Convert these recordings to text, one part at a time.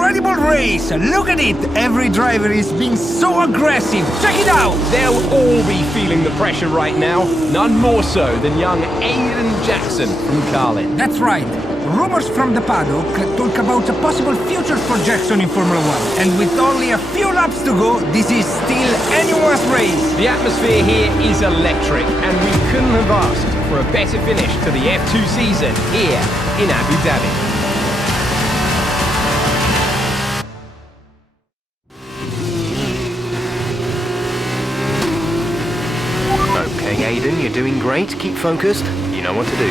incredible race! Look at it! Every driver is being so aggressive! Check it out! They'll all be feeling the pressure right now. None more so than young Aiden Jackson from Carlin. That's right. Rumors from the paddock talk about a possible future for Jackson in Formula 1. And with only a few laps to go, this is still anyone's race. The atmosphere here is electric, and we couldn't have asked for a better finish to the F2 season here in Abu Dhabi. Okay, Aiden, you're doing great. Keep focused. You know what to do.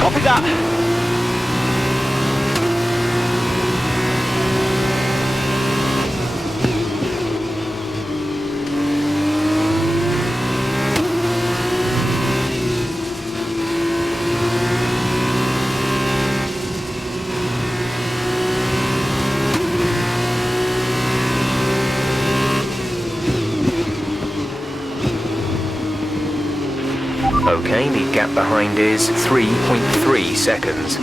Copy that. Okay, the gap behind is 3.3 seconds.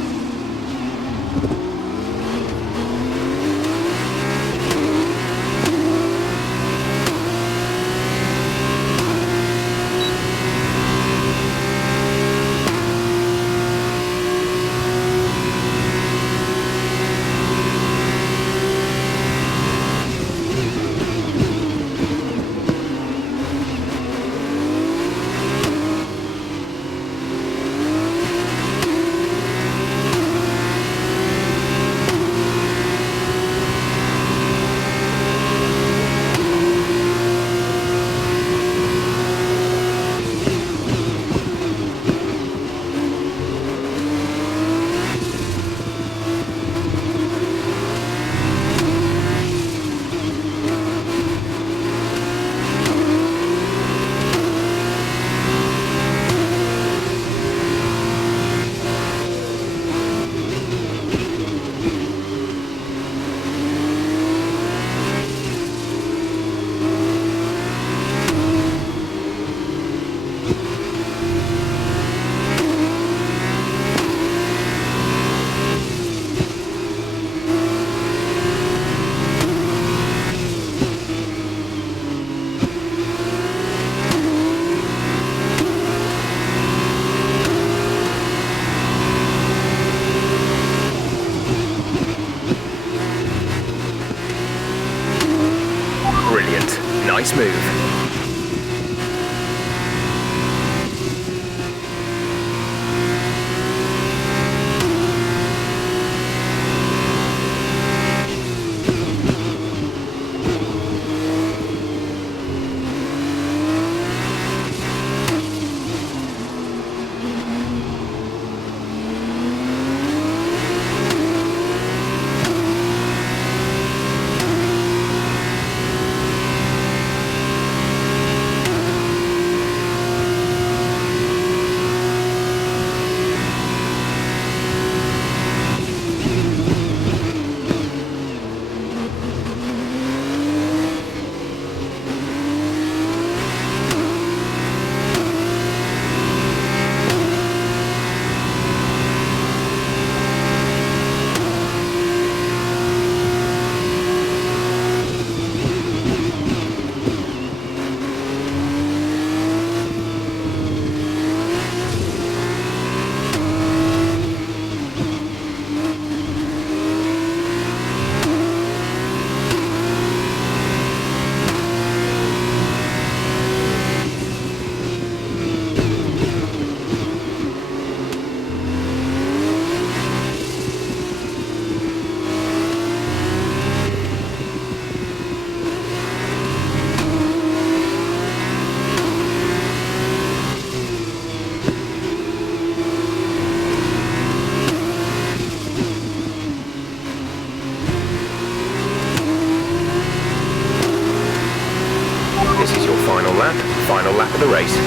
Brilliant. Nice move. This is your final lap of the race.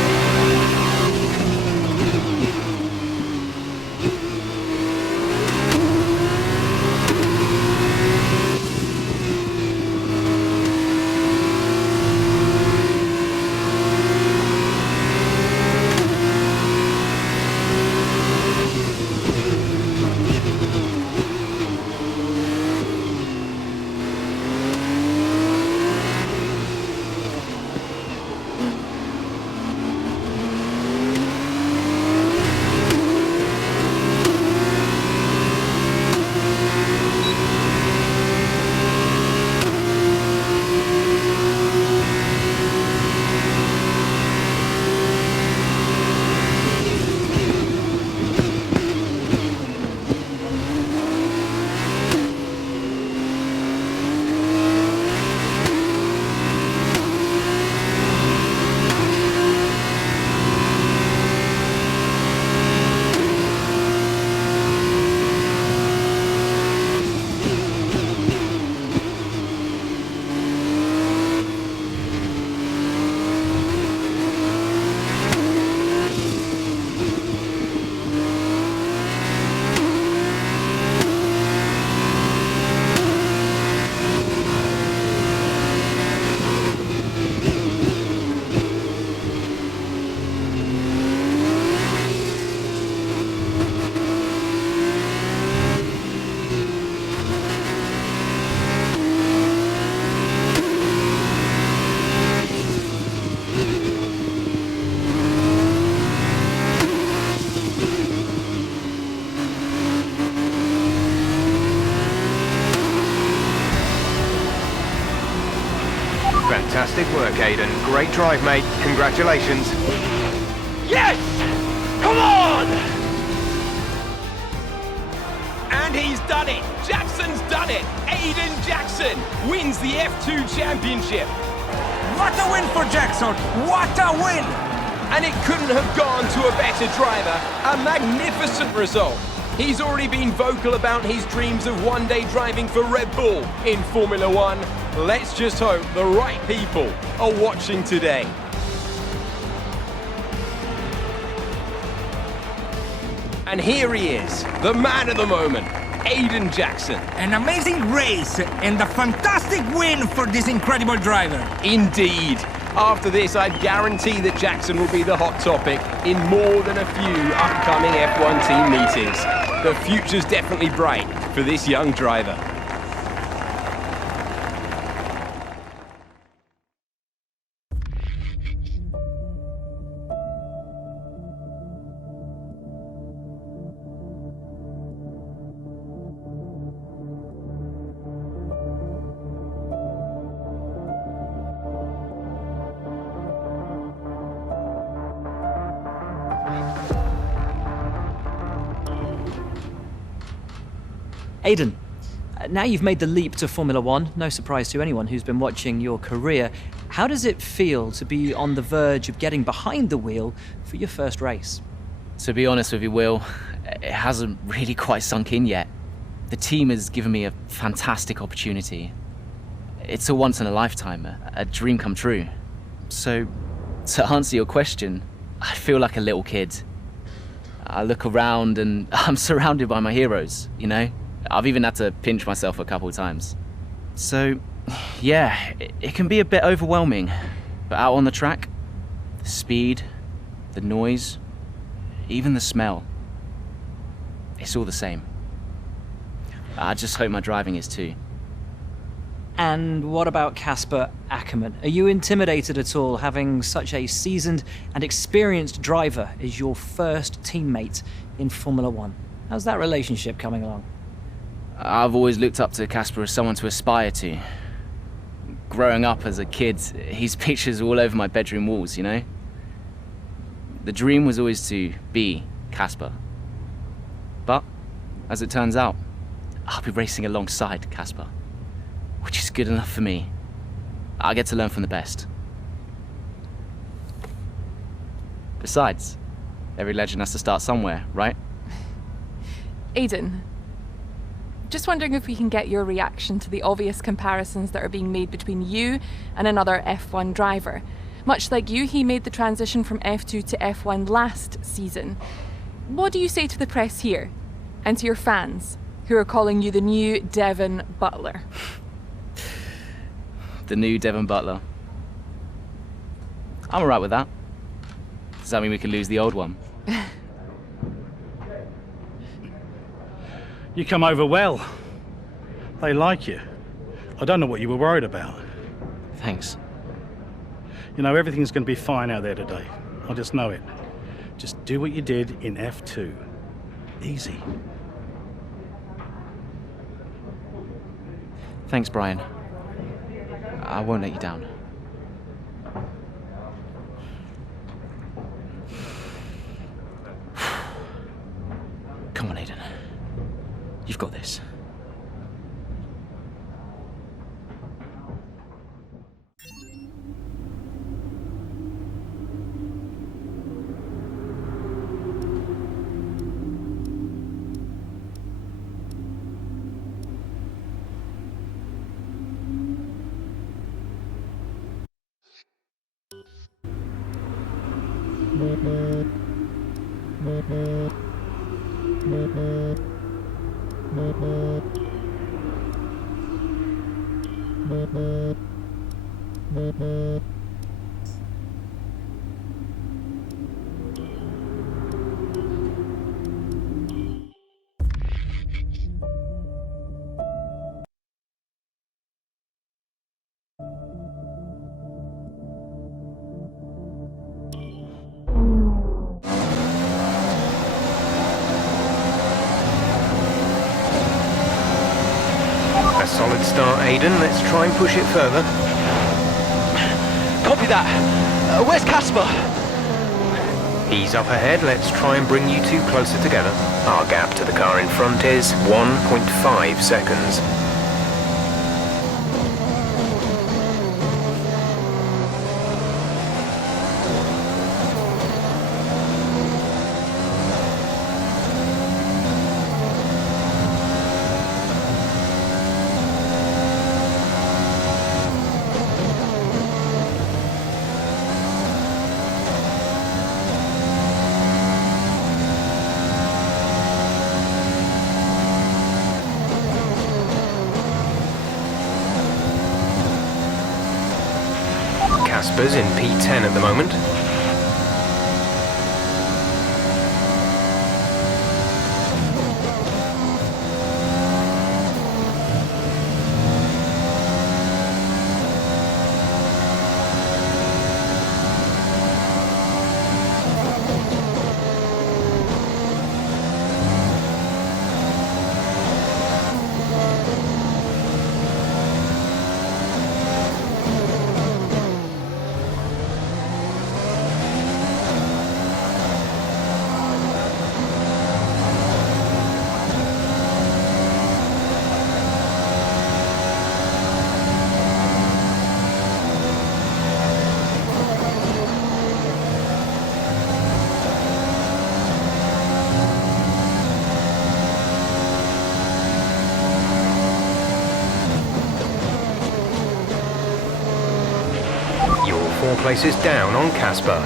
work, Aiden. Great drive, mate. Congratulations. Yes! Come on! And he's done it! Jackson's done it! Aiden Jackson wins the F2 Championship! What a win for Jackson! What a win! And it couldn't have gone to a better driver. A magnificent result. He's already been vocal about his dreams of one day driving for Red Bull in Formula One. Let's just hope the right people are watching today. And here he is, the man of the moment, Aiden Jackson. An amazing race and a fantastic win for this incredible driver. Indeed. After this, I'd guarantee that Jackson will be the hot topic in more than a few upcoming F1 team meetings. The future's definitely bright for this young driver. Aiden, now you've made the leap to Formula One, no surprise to anyone who's been watching your career. How does it feel to be on the verge of getting behind the wheel for your first race? To be honest with you, Will, it hasn't really quite sunk in yet. The team has given me a fantastic opportunity. It's a once in a lifetime, a dream come true. So, to answer your question, I feel like a little kid. I look around and I'm surrounded by my heroes, you know? I've even had to pinch myself a couple of times. So, yeah, it can be a bit overwhelming. But out on the track, the speed, the noise, even the smell, it's all the same. I just hope my driving is too. And what about Casper Ackerman? Are you intimidated at all having such a seasoned and experienced driver as your first teammate in Formula One? How's that relationship coming along? I've always looked up to Casper as someone to aspire to. Growing up as a kid, his pictures were all over my bedroom walls, you know? The dream was always to be Casper. But, as it turns out, I'll be racing alongside Casper, which is good enough for me. I get to learn from the best. Besides, every legend has to start somewhere, right? Aiden, just wondering if we can get your reaction to the obvious comparisons that are being made between you and another F1 driver. Much like you, he made the transition from F2 to F1 last season. What do you say to the press here, and to your fans, who are calling you the new Devon Butler? The new Devon Butler. I'm alright with that. Does that mean we could lose the old one? You come over well. They like you. I don't know what you were worried about. Thanks. You know, everything's going to be fine out there today. I just know it. Just do what you did in F2. Easy. Thanks, Brian. I won't let you down. Come on, Aiden. You've got this. A solid start, Aiden. Let's try and push it further. Copy that. Where's Casper? He's up ahead. Let's try and bring you two closer together. Our gap to the car in front is 1.5 seconds. Casper's in P10 at the moment. You're 4 places down on Casper.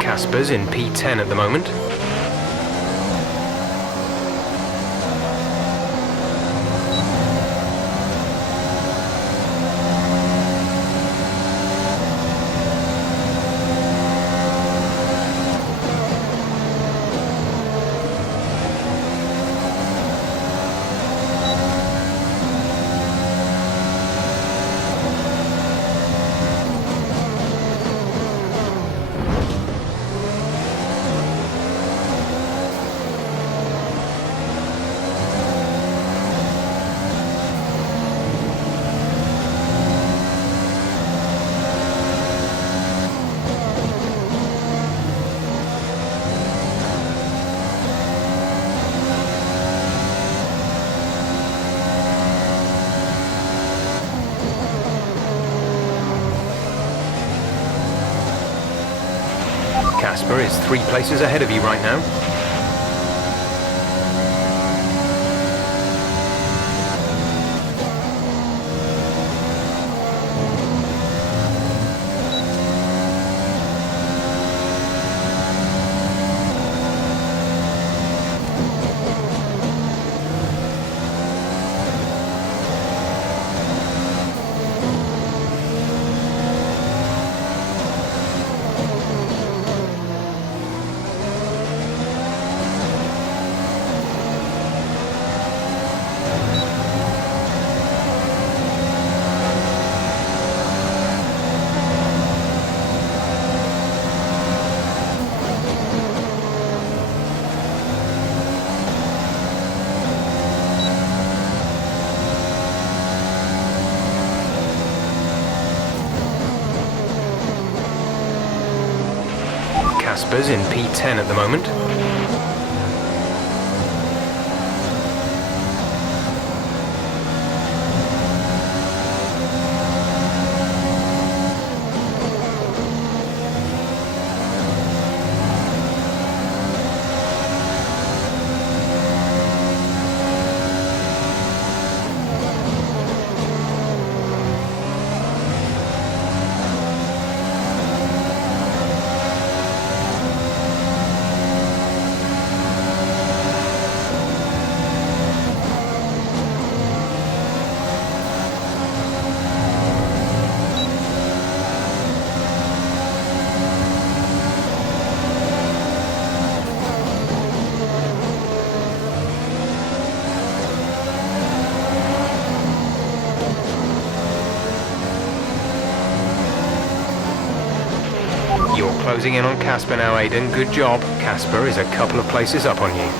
Casper's in P10 at the moment. Casper is 3 places ahead of you right now. Casper's in P10 at the moment. closing in on Casper now, Aiden. Good job. Casper is a couple of places up on you.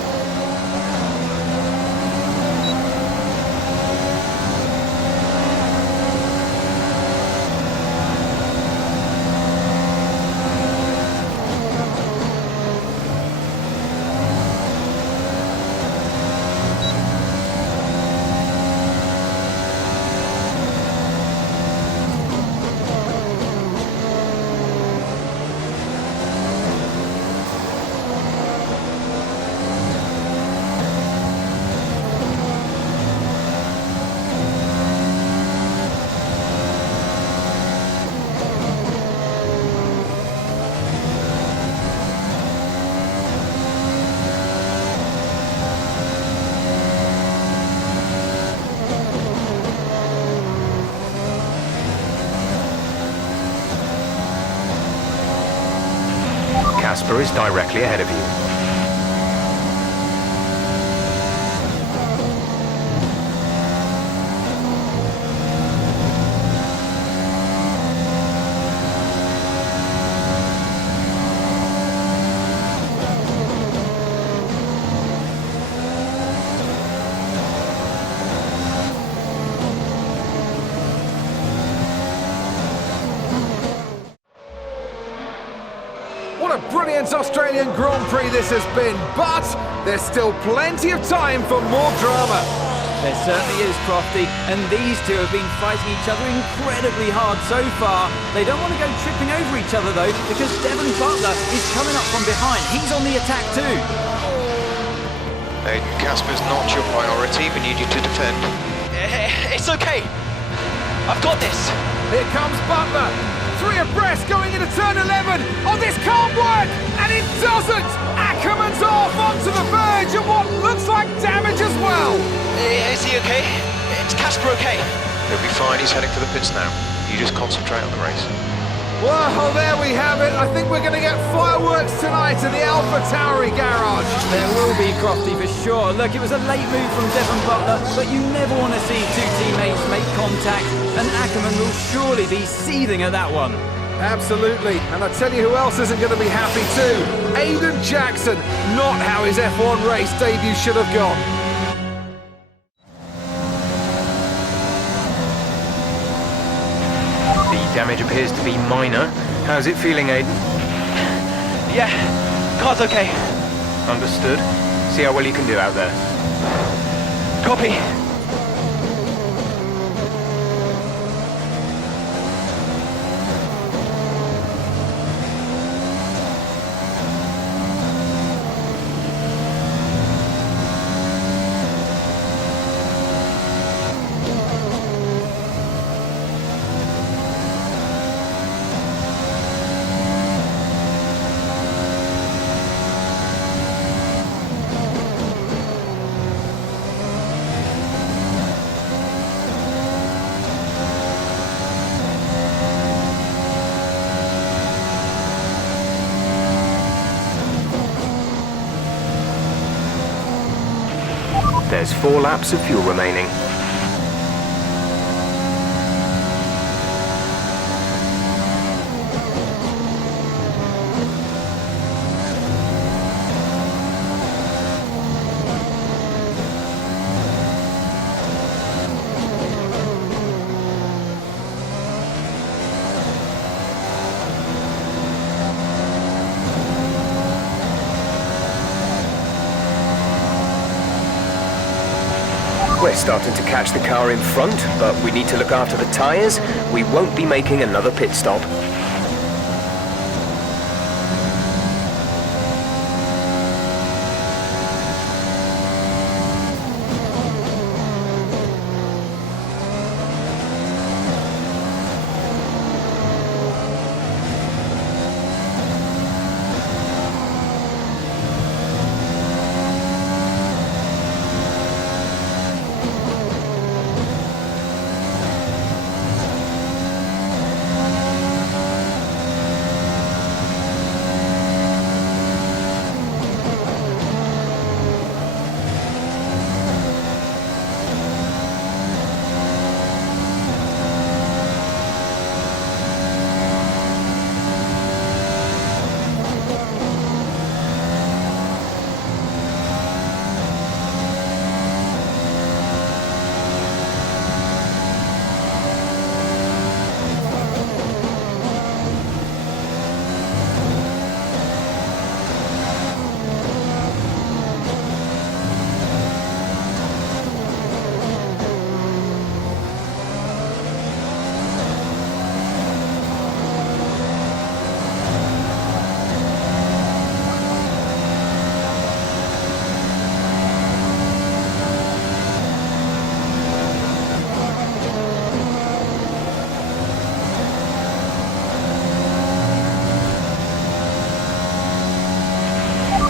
Casper is directly ahead of you. What a brilliant Australian Grand Prix this has been, but there's still plenty of time for more drama. There certainly is, Crofty, and these two have been fighting each other incredibly hard so far. They don't want to go tripping over each other, though, because Devon Butler is coming up from behind. He's on the attack, too. Aiden, Casper's not your priority. We need you to defend. It's okay. I've got this. Here comes Butler. 3 abreast going into turn 11. Oh, this can't work! And it doesn't! Ackerman's off onto the verge of what looks like damage as well. Is he okay? Is Casper okay? He'll be fine. He's heading for the pits now. You just concentrate on the race. Well, there we have it. I think we're going to get fireworks tonight in the AlphaTauri garage. There will be, Crofty, for sure. Look, it was a late move from Devon Butler, but you never want to see two teammates make contact, and Ackerman will surely be seething at that one. Absolutely, and I tell you who else isn't going to be happy too. Aiden Jackson, not how his F1 race debut should have gone. The damage appears to be minor. How's it feeling, Aiden? Yeah, car's okay. Understood. See how well you can do out there. Copy. There's 4 laps of fuel remaining. We're starting to catch the car in front, but we need to look after the tyres. We won't be making another pit stop.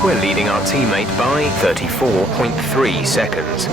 We're leading our teammate by 34.3 seconds.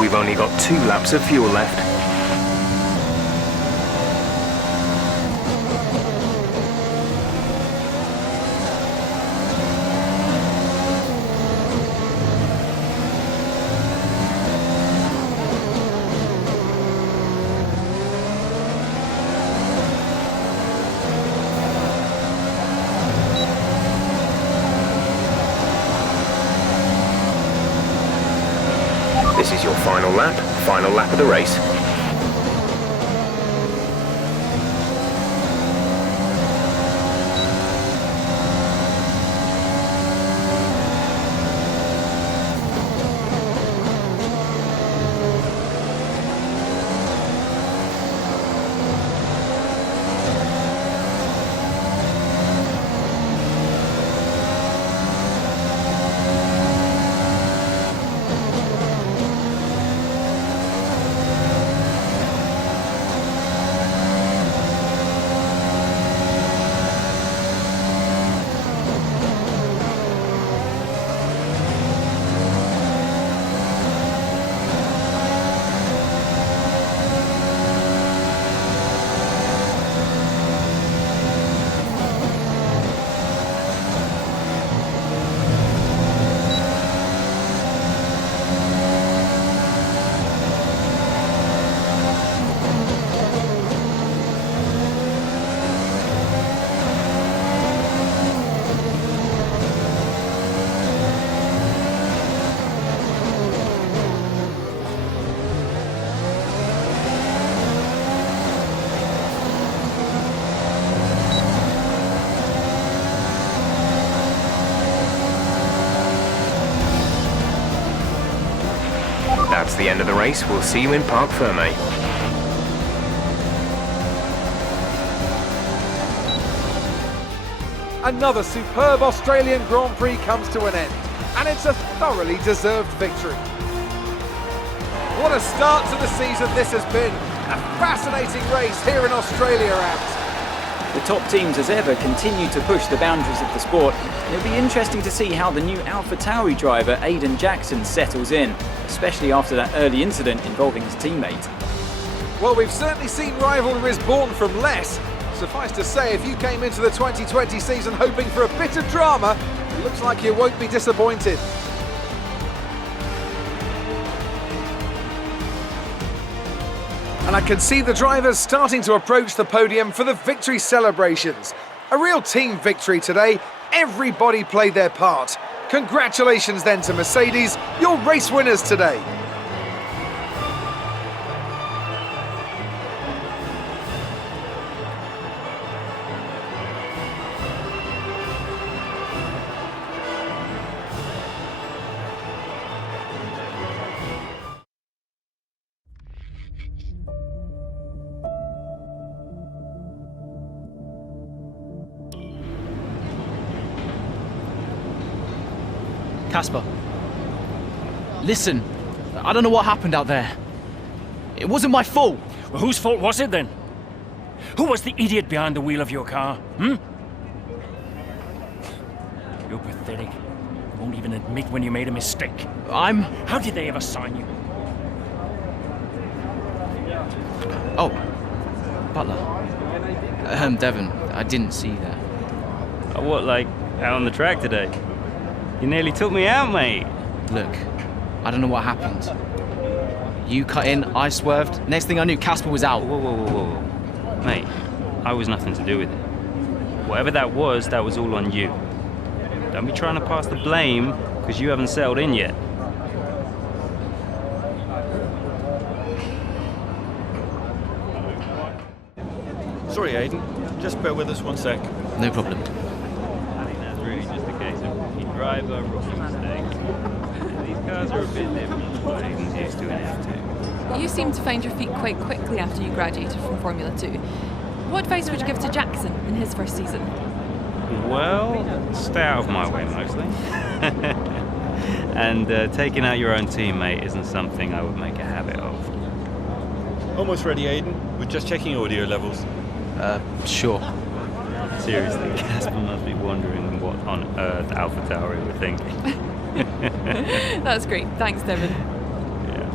We've only got 2 laps of fuel left. This is your final lap of the race. That's the end of the race. We'll see you in Parc Fermé. Another superb Australian Grand Prix comes to an end, and it's a thoroughly deserved victory. What a start to the season this has been. A fascinating race here in Australia, Ant. The top teams as ever continue to push the boundaries of the sport, and it'll be interesting to see how the new AlphaTauri driver Aiden Jackson settles in, especially after that early incident involving his teammate. Well, we've certainly seen rivalries born from less. Suffice to say, if you came into the 2020 season hoping for a bit of drama, it looks like you won't be disappointed. And I can see the drivers starting to approach the podium for the victory celebrations. A real team victory today. Everybody played their part. Congratulations then to Mercedes, your race winners today. Casper, listen, I don't know what happened out there. It wasn't my fault. Well, whose fault was it then? Who was the idiot behind the wheel of your car, You're pathetic. You won't even admit when you made a mistake. How did they ever sign you? Oh, Butler. Devon, I didn't see that. What, like, out on the track today? You nearly took me out, mate. Look, I don't know what happened. You cut in, I swerved. Next thing I knew, Casper was out. Whoa. Mate, I was nothing to do with it. Whatever that was all on you. Don't be trying to pass the blame, because you haven't settled in yet. Sorry, Aiden. Just bear with us one sec. No problem. I think that's really just a case of rookie driver, rookie mistakes. These cars are a bit different from what Aiden's used to in F2. You seem to find your feet quite quickly after you graduated from Formula 2. What advice would you give to Jackson in his first season? Well, stay out of my way mostly. And taking out your own teammate isn't something I would make a habit of. Almost ready, Aiden. We're just checking audio levels. Sure. Seriously, Casper must be wondering what on earth AlphaTauri were thinking. That's great. Thanks, Devon. Yeah.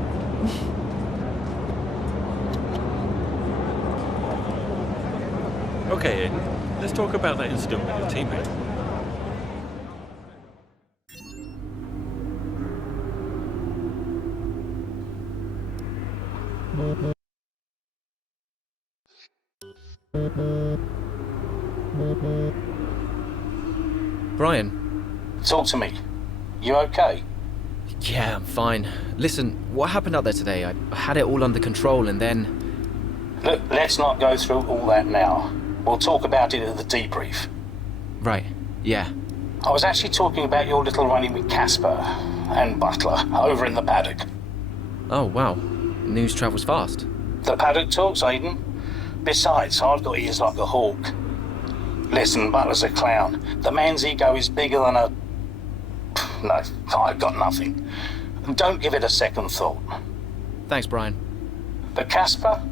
Okay, Aiden. Let's talk about that incident with your teammate. Brian? Talk to me. You okay? Yeah, I'm fine. Listen, what happened out there today? I had it all under control and then... Look, let's not go through all that now. We'll talk about it at the debrief. Right, yeah. I was actually talking about your little running with Casper and Butler over in the paddock. Oh, wow. News travels fast. The paddock talks, Aiden. Besides, I've got ears like a hawk. Listen, Butler's a clown. The man's ego is bigger than a... No, I've got nothing. Don't give it a second thought. Thanks, Brian. But Casper?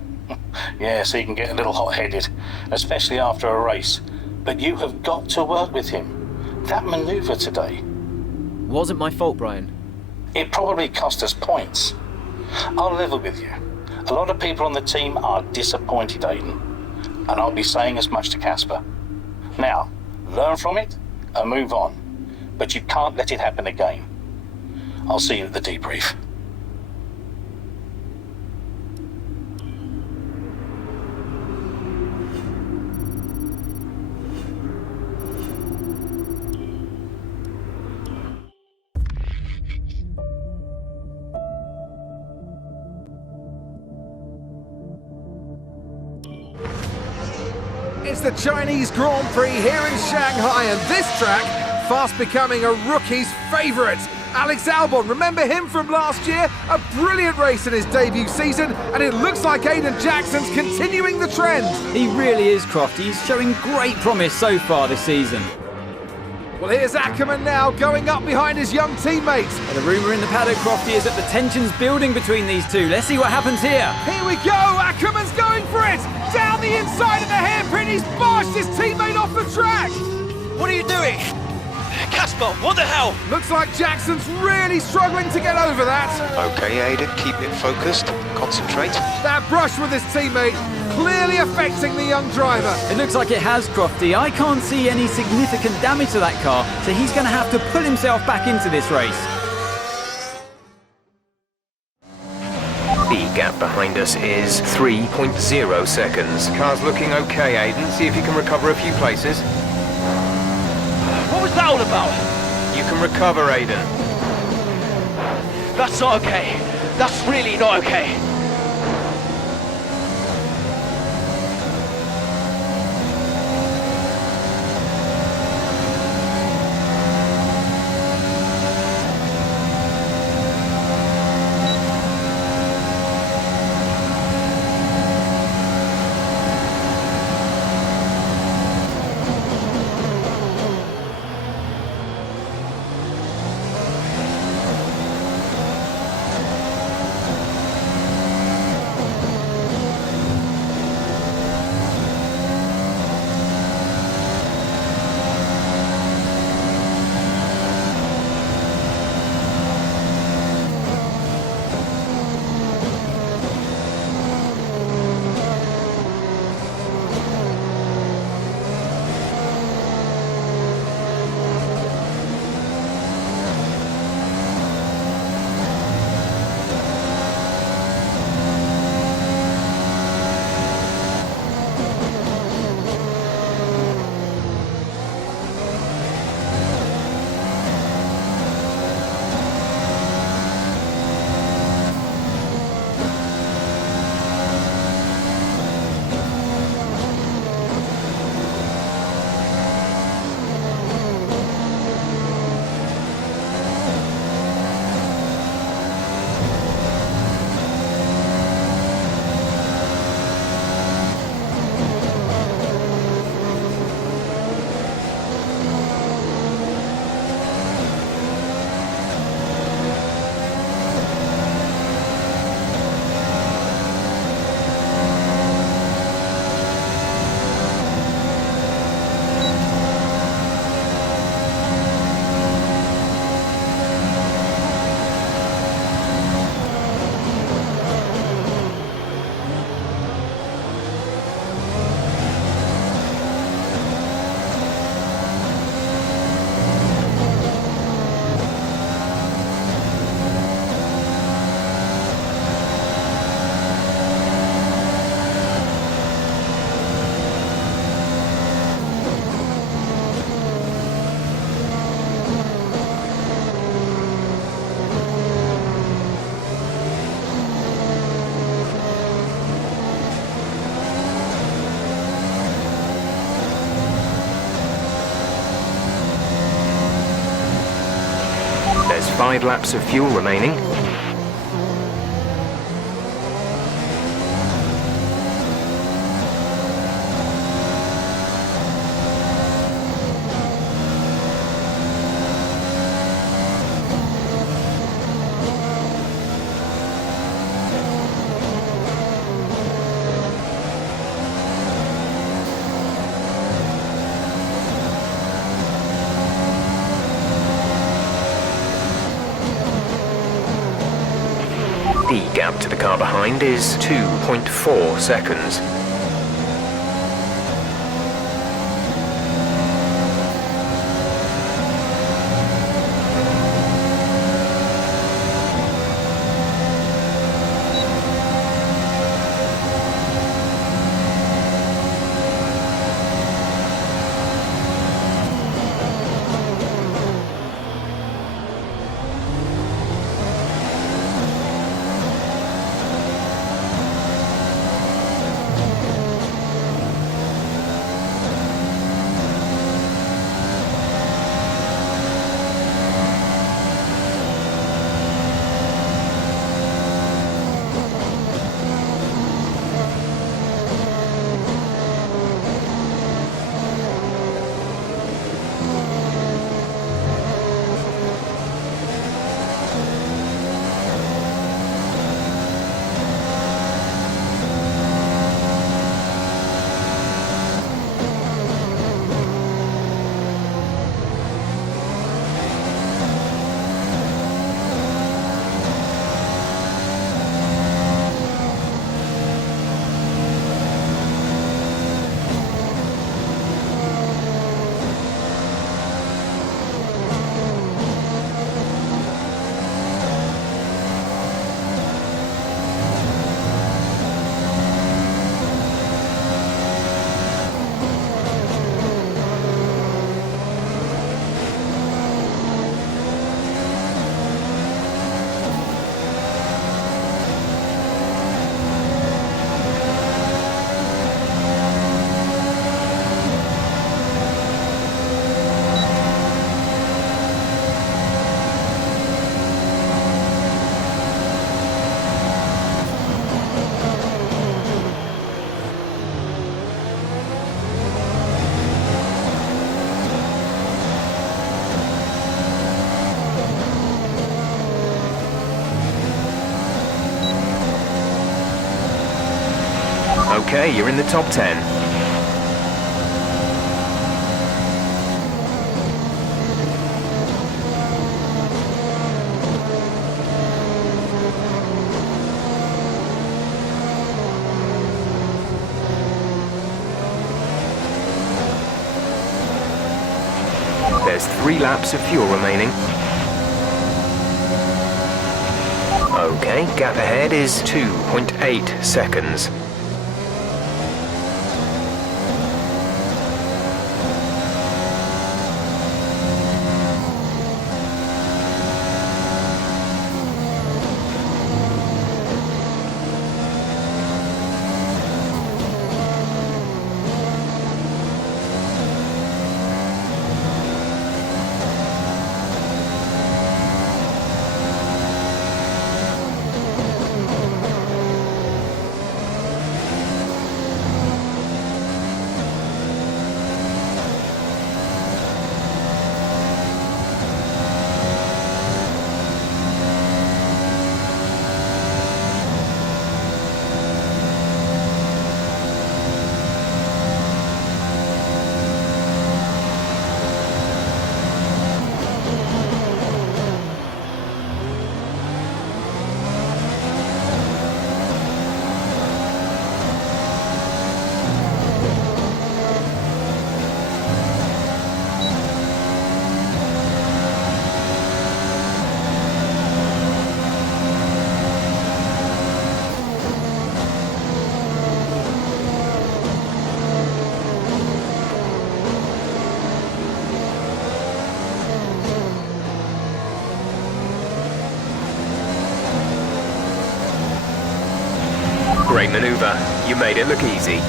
Yes, he can get a little hot-headed, especially after a race. But you have got to work with him. That manoeuvre today... Wasn't my fault, Brian. It probably cost us points. I'll level with you. A lot of people on the team are disappointed, Aiden. And I'll be saying as much to Casper. Now, learn from it and move on. But you can't let it happen again. I'll see you at the debrief. It's the Chinese Grand Prix here in Shanghai, and this track fast becoming a rookie's favourite. Alex Albon, remember him from last year? A brilliant race in his debut season, and it looks like Aiden Jackson's continuing the trend. He really is, Crofty. He's showing great promise so far this season. Well, here's Ackerman now, going up behind his young teammates. Well, the rumour in the paddock, Crofty, is that the tension's building between these two. Let's see what happens here. Here we go, Ackerman's going for it! Down the inside of the hairpin, he's barged his teammate off the track! What are you doing? Casper, what the hell? Looks like Jackson's really struggling to get over that. Okay, Aiden, keep it focused. Concentrate. That brush with his teammate clearly affecting the young driver. It looks like it has, Crofty. I can't see any significant damage to that car, so he's going to have to pull himself back into this race. The gap behind us is 3.0 seconds. Car's looking okay, Aiden. See if you can recover a few places. What was that all about? You can recover, Aiden. That's not okay. That's really not okay. 5 laps of fuel remaining. The gap to the car behind is 2.4 seconds. Okay, you're in the top 10. There's 3 laps of fuel remaining. Okay, gap ahead is 2.8 seconds. Great maneuver. You made it look easy.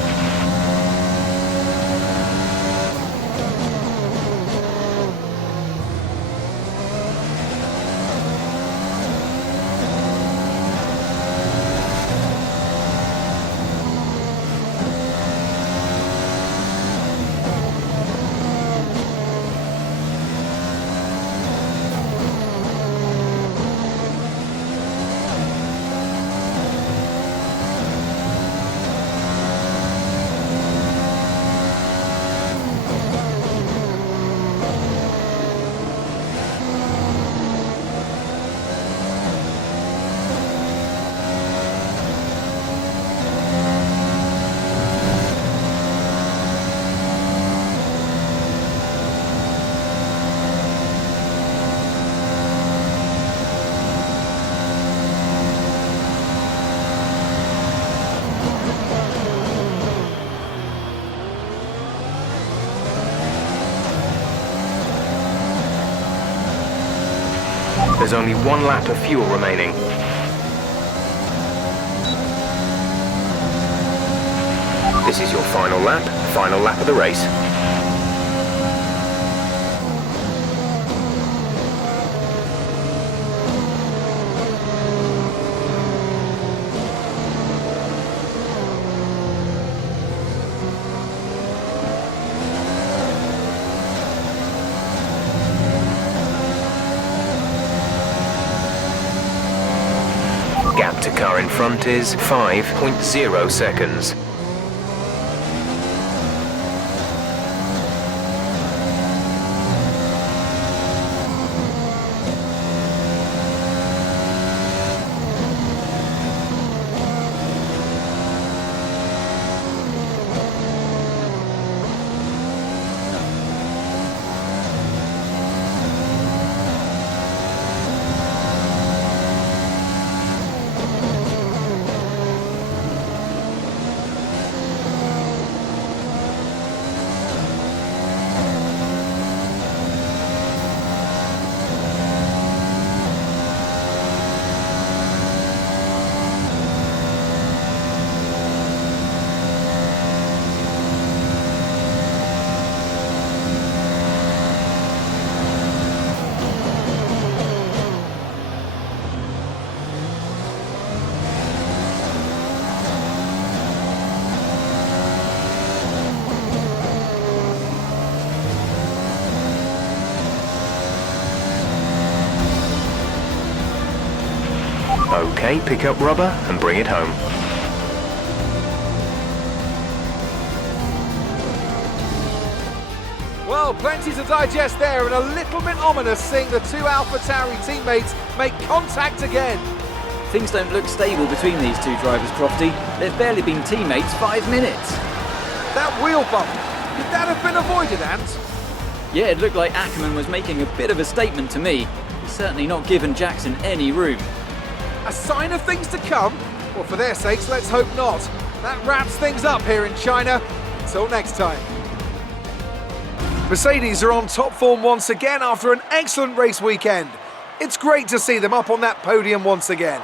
There's only 1 lap of fuel remaining. This is your final lap of the race. Gap to car in front is 5.0 seconds. Okay, pick up rubber and bring it home. Well, plenty to digest there, and a little bit ominous seeing the 2 AlphaTauri teammates make contact again. Things don't look stable between these two drivers, Crofty. They've barely been teammates 5 minutes. That wheel bump, could that have been avoided, Ant? Yeah, it looked like Ackerman was making a bit of a statement to me. He's certainly not given Jackson any room. A sign of things to come? Well, for their sakes, let's hope not. That wraps things up here in China. Until next time. Mercedes are on top form once again after an excellent race weekend. It's great to see them up on that podium once again.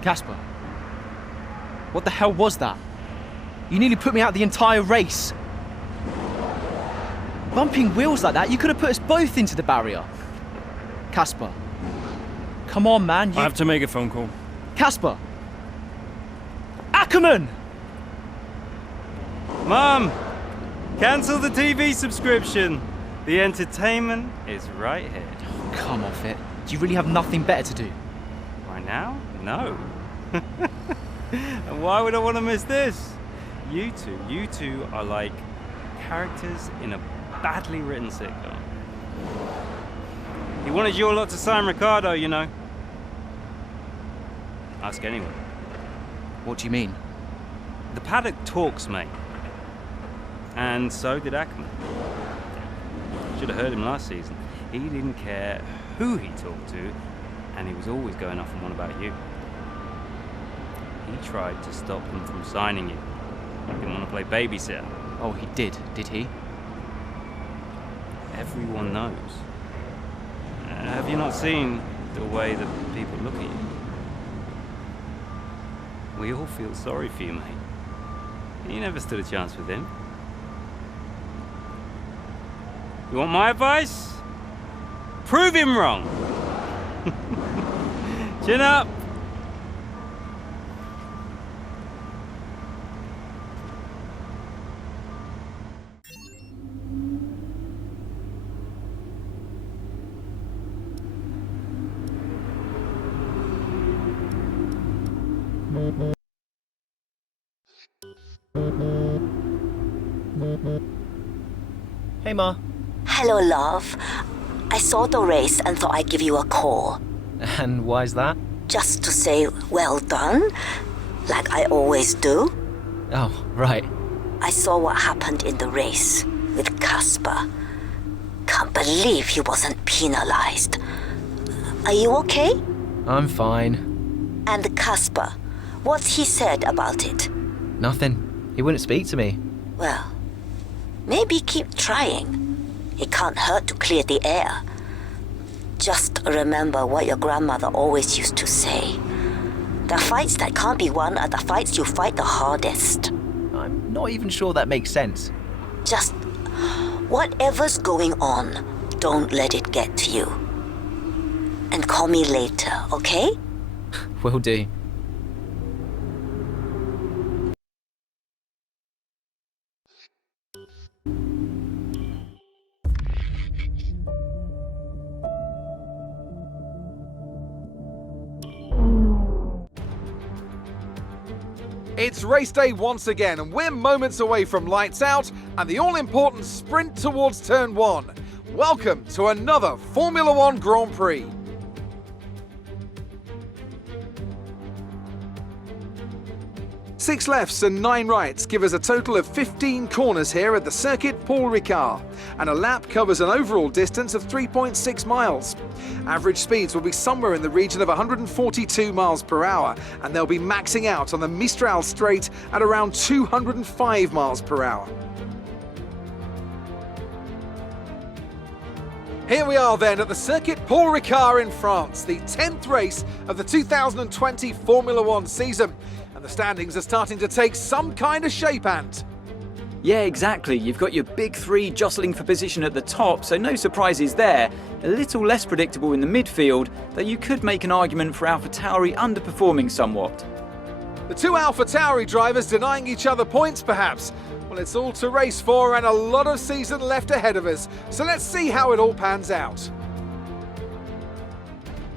Casper, what the hell was that? You nearly put me out the entire race. Bumping wheels like that, you could have put us both into the barrier. Casper, come on, man. I have to make a phone call. Casper! Ackerman! Mom! Cancel the TV subscription. The entertainment is right here. Oh, come off it. Do you really have nothing better to do? Right now? No. And why would I want to miss this? You two are like characters in a badly written sitcom. He wanted your lot to sign Ricardo, you know. Ask anyone. What do you mean? The paddock talks, mate. And so did Ackerman. Should have heard him last season. He didn't care who he talked to, and he was always going off on one about you. He tried to stop them from signing you. He didn't want to play babysitter. Oh, he did he? Everyone knows. Have you not seen the way that people look at you? We all feel sorry for you, mate. You never stood a chance with him. You want my advice? Prove him wrong. Chin up. Hey, Ma. Hello, love. I saw the race and thought I'd give you a call. And why's that? Just to say well done, like I always do. Oh, right. I saw what happened in the race with Casper. Can't believe he wasn't penalized. Are you okay? I'm fine. And Casper, what's he said about it? Nothing. He wouldn't speak to me. Well, maybe keep trying. It can't hurt to clear the air. Just remember what your grandmother always used to say. The fights that can't be won are the fights you fight the hardest. I'm not even sure that makes sense. Just whatever's going on, don't let it get to you. And call me later, okay? Will do. It's race day once again, and we're moments away from lights out and the all-important sprint towards turn 1. Welcome to another Formula 1 Grand Prix. Six lefts and 9 rights give us a total of 15 corners here at the circuit Paul Ricard, and a lap covers an overall distance of 3.6 miles. Average speeds will be somewhere in the region of 142 miles per hour, and they'll be maxing out on the Mistral straight at around 205 miles per hour. Here we are then at the circuit Paul Ricard in France, the 10th race of the 2020 Formula 1 season. And the standings are starting to take some kind of shape, Ant. Yeah, exactly. You've got your big three jostling for position at the top, so no surprises there. A little less predictable in the midfield, though you could make an argument for AlphaTauri underperforming somewhat. The two AlphaTauri drivers denying each other points, perhaps. Well, it's all to race for and a lot of season left ahead of us, so let's see how it all pans out.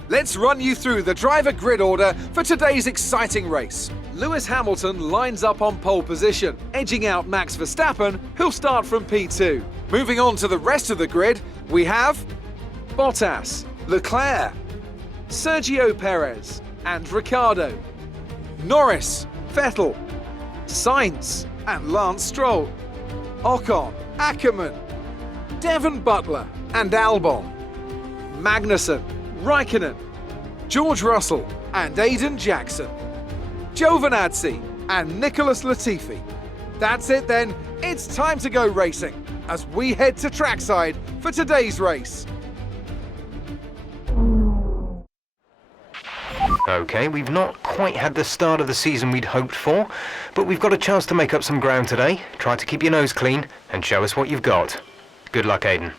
Let's run you through the driver grid order for today's exciting race. Lewis Hamilton lines up on pole position, edging out Max Verstappen, who'll start from P2. Moving on to the rest of the grid, we have Bottas, Leclerc, Sergio Perez and Ricciardo, Norris, Vettel, Sainz and Lance Stroll, Ocon, Ackermann, Devon Butler and Albon, Magnussen, Raikkonen, George Russell and Aiden Jackson, Giovinazzi and Nicholas Latifi. That's it then, it's time to go racing as we head to trackside for today's race. Okay, we've not quite had the start of the season we'd hoped for, but we've got a chance to make up some ground today. Try to keep your nose clean and show us what you've got. Good luck, Aiden.